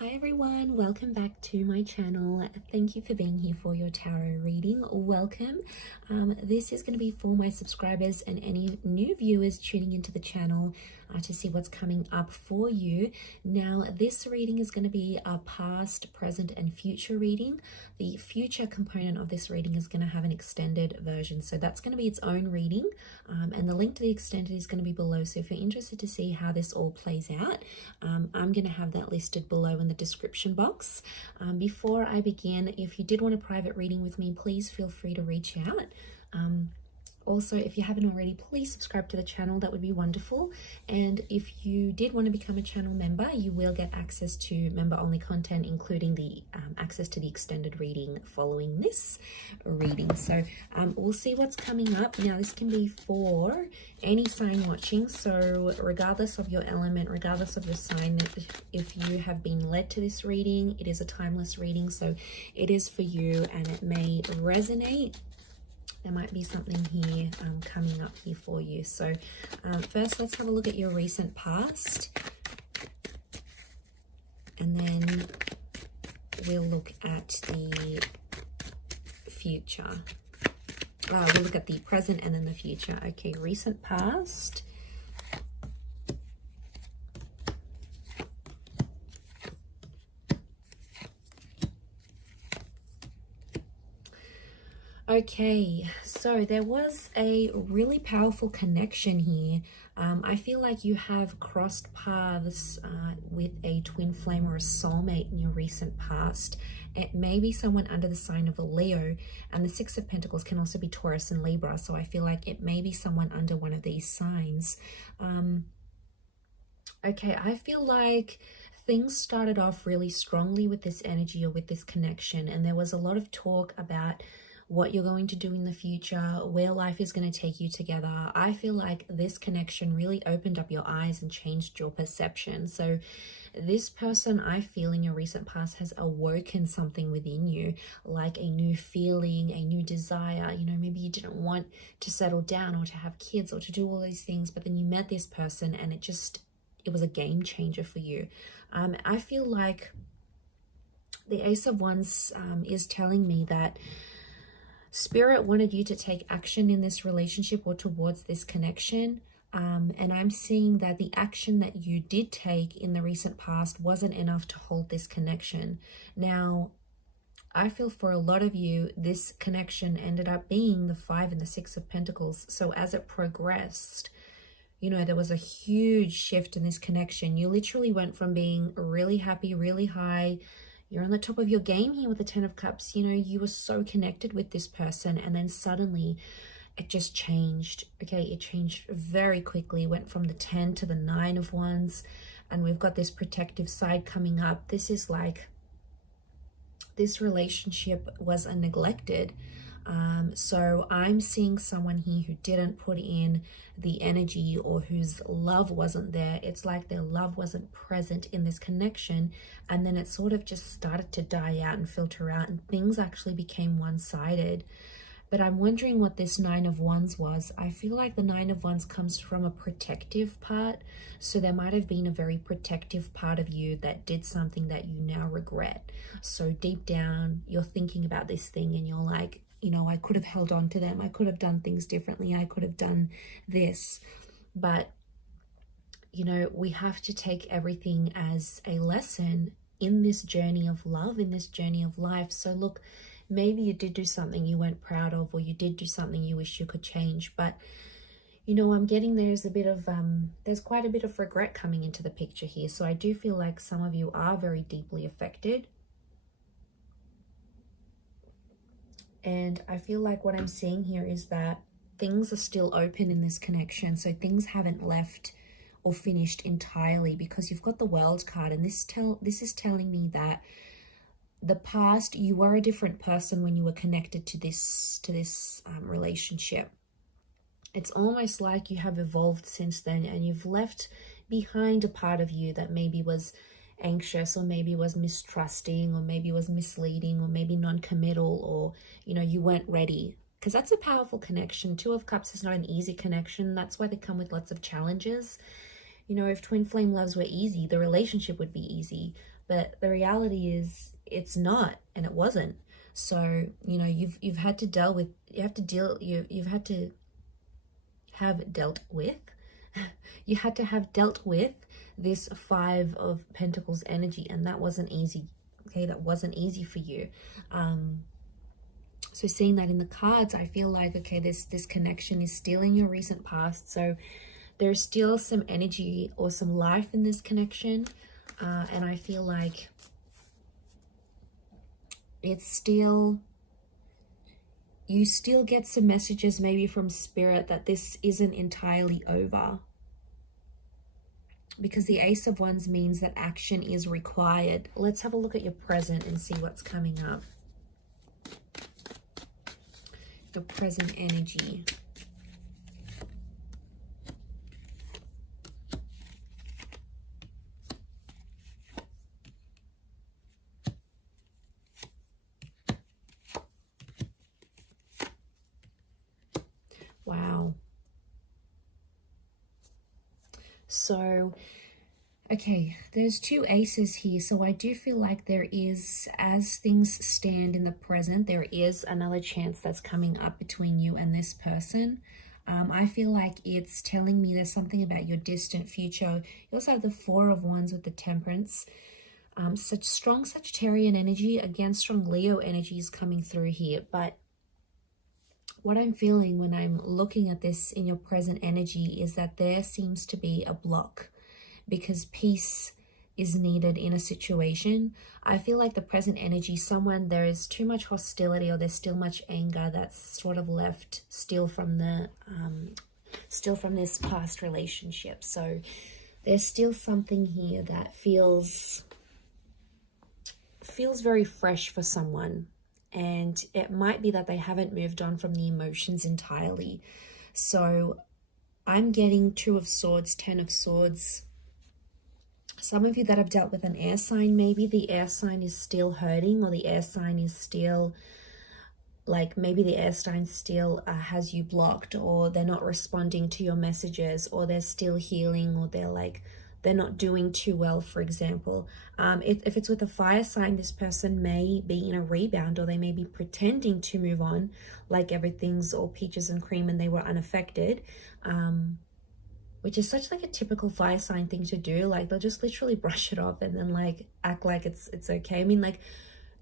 Hi everyone, welcome back to my channel. Thank you for being here for your tarot reading. Welcome. This is going to be for my subscribers and any new viewers tuning into the channel to see what's coming up for you. Now, this reading is going to be a past, present, and future reading. The future component of this reading is going to have an extended version, so that's going to be its own reading, and the link to the extended is going to be below. So if you're interested to see how this all plays out, I'm going to have that listed below in the description box. Before I begin, if you did want a private reading with me, please feel free to reach out. Also, if you haven't already, please subscribe to the channel. That would be wonderful. And if you did want to become a channel member, you will get access to member-only content, including the access to the extended reading following this reading. So we'll see what's coming up. Now, this can be for any sign watching. So regardless of your element, regardless of your sign, if you have been led to this reading, it is a timeless reading. So it is for you and it may resonate. There might be something here coming up here for you. So first, let's have a look at your recent past. And then we'll look at the future. We'll look at the present and then the future. Okay, recent past. Okay, so there was a really powerful connection here. I feel like you have crossed paths with a twin flame or a soulmate in your recent past. It may be someone under the sign of a Leo, and the Six of Pentacles can also be Taurus and Libra, so I feel like it may be someone under one of these signs. Okay, I feel like things started off really strongly with this energy or with this connection, and there was a lot of talk about what you're going to do in the future, where life is going to take you together. I feel like this connection really opened up your eyes and changed your perception. So this person, I feel, in your recent past has awoken something within you, like a new feeling, a new desire. You know, maybe you didn't want to settle down or to have kids or to do all these things, but then you met this person and it was a game changer for you. I feel like the Ace of Wands is telling me that Spirit wanted you to take action in this relationship or towards this connection. And I'm seeing that the action that you did take in the recent past wasn't enough to hold this connection. Now, I feel for a lot of you, this connection ended up being the Five and the Six of Pentacles. So as it progressed, you know, there was a huge shift in this connection. You literally went from being really happy, really high. You're on the top of your game here with the Ten of Cups. You know, you were so connected with this person, and then suddenly it just changed. Okay, it changed very quickly. Went from the 10 to the 9 of Wands, and we've got this protective side coming up. This is like, this relationship was neglected. So I'm seeing someone here who didn't put in the energy or whose love wasn't there. It's like their love wasn't present in this connection, and then it sort of just started to die out and filter out, and things actually became one-sided. But I'm wondering what this Nine of Wands was. I feel like the Nine of Wands comes from a protective part. So there might have been a very protective part of you that did something that you now regret. So deep down, you're thinking about this thing and you're like, you know, I could have held on to them. I could have done things differently. I could have done this. But, you know, we have to take everything as a lesson in this journey of love, in this journey of life. So look, maybe you did do something you weren't proud of, or you did do something you wish you could change. But, you know, I'm getting there's a bit of, there's quite a bit of regret coming into the picture here. So I do feel like some of you are very deeply affected. And I feel like what I'm seeing here is that things are still open in this connection. So things haven't left or finished entirely, because you've got the World card, and this is telling me that the past, you were a different person when you were connected to this relationship. It's almost like you have evolved since then, and you've left behind a part of you that maybe was anxious, or maybe was mistrusting, or maybe was misleading, or maybe non-committal, or, you know, you weren't ready. Because that's a powerful connection. Two of Cups is not an easy connection. That's why they come with lots of challenges. You know, if twin flame loves were easy, the relationship would be easy. But the reality is it's not, and it wasn't. So, you know, you've had to deal with, you've had to have dealt with, you had to have dealt with this Five of Pentacles energy, and that wasn't easy. Okay, that wasn't easy for you. So seeing that in the cards, I feel like, okay, this connection is still in your recent past. So there's still some energy or some life in this connection. And I feel like it's still, you still get some messages maybe from spirit that this isn't entirely over. Because the Ace of Wands means that action is required. Let's have a look at your present and see what's coming up. Your present energy. Wow. So, okay, there's two aces here. So I do feel like there is, as things stand in the present, there is another chance that's coming up between you and this person. I feel like it's telling me there's something about your distant future. You also have the Four of Wands with the Temperance. Such strong Sagittarian energy, again, strong Leo energy is coming through here. But what I'm feeling when I'm looking at this in your present energy is that there seems to be a block because peace is needed in a situation. I feel like the present energy, there is too much hostility, or there's still much anger that's sort of left still from this past relationship. So there's still something here that feels very fresh for someone. And it might be that they haven't moved on from the emotions entirely. So I'm getting Two of Swords, Ten of Swords. Some of you that have dealt with an air sign, maybe the air sign is still hurting, or the air sign is still, like, maybe the air sign still has you blocked, or they're not responding to your messages, or they're still healing, or they're not doing too well, for example. If it's with a fire sign, this person may be in a rebound, or they may be pretending to move on like everything's all peaches and cream and they were unaffected, which is such like a typical fire sign thing to do. Like, they'll just literally brush it off and then like act like it's okay. I mean, like,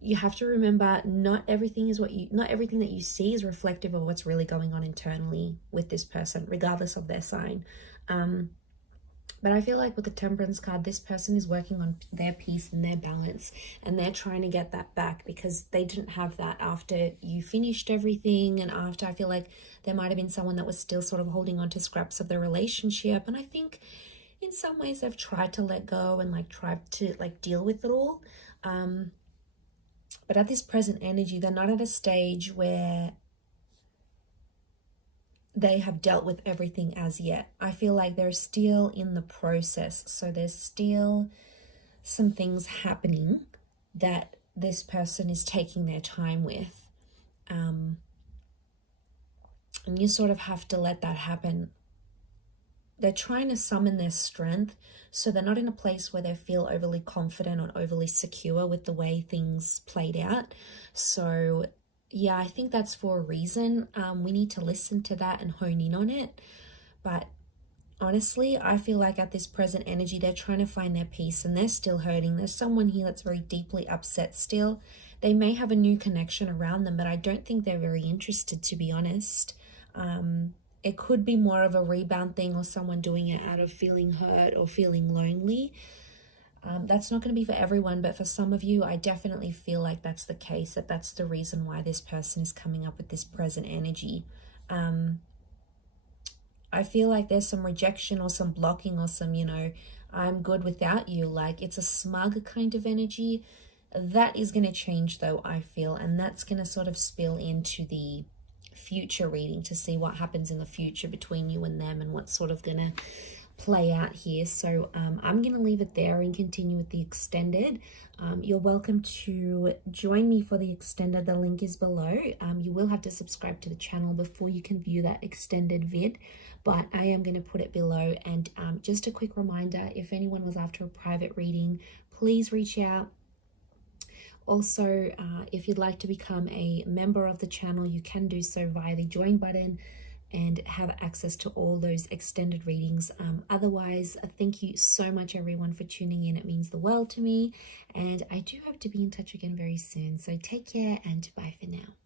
you have to remember, not everything that you see is reflective of what's really going on internally with this person, regardless of their sign. But I feel like with the Temperance card, this person is working on their peace and their balance, and they're trying to get that back because they didn't have that after you finished everything. And after, I feel like there might have been someone that was still sort of holding on to scraps of the relationship. And I think in some ways they've tried to let go and like tried to like deal with it all. But at this present energy, they're not at a stage where they have dealt with everything as yet. I feel like they're still in the process. So there's still some things happening that this person is taking their time with. And you sort of have to let that happen. They're trying to summon their strength, so they're not in a place where they feel overly confident or overly secure with the way things played out. So yeah, I think that's for a reason. We need to listen to that and hone in on it. But honestly, I feel like at this present energy, they're trying to find their peace and they're still hurting. There's someone here that's very deeply upset still. They may have a new connection around them, but I don't think they're very interested, to be honest. It could be more of a rebound thing, or someone doing it out of feeling hurt or feeling lonely. That's not going to be for everyone, but for some of you, I definitely feel like that's the case, that's the reason why this person is coming up with this present energy. I feel like there's some rejection or some blocking or some, I'm good without you. Like, it's a smug kind of energy. That is going to change though, I feel, and that's going to sort of spill into the future reading to see what happens in the future between you and them and what's sort of going to play out here. So I'm going to leave it there and continue with the extended. You're welcome to join me for the extended. The link is below. You will have to subscribe to the channel before you can view that extended vid, but I am going to put it below. And just a quick reminder, if anyone was after a private reading, please reach out. Also, if you'd like to become a member of the channel, you can do so via the join button and have access to all those extended readings. Otherwise, thank you so much everyone for tuning in. It means the world to me, and I do hope to be in touch again very soon. So take care and bye for now.